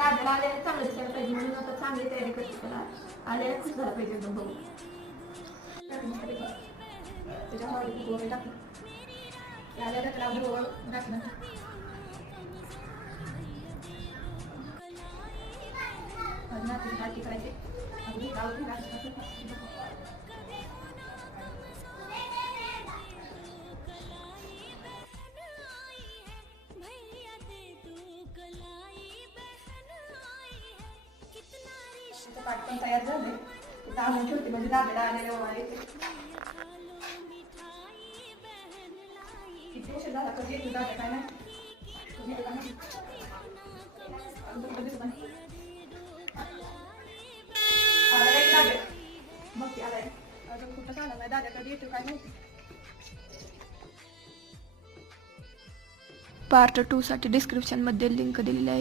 दादाला आल्याला चांगलं दिसायला पाहिजे म्हणून आता चांगली तयारी करते. त्याला आल्याला खुश झाला पाहिजे एकदम बघून. त्याच्यामुळे गोळे टाकलं आल्याला त्याला गोळ टाकलं. नाती करायचे पाठ पण तयार झाले. आणून ठेवते म्हणजे दादाला आलेले वगैरे किती उशीर झाला. कधी येतो दादा काय नाही. मग ती आलाय अजून कुठं झाला नाही. दादा कधी येतो काय माहिती. पार्ट 2 साठी डिस्क्रिप्शनमध्ये लिंक दिलेली आहे.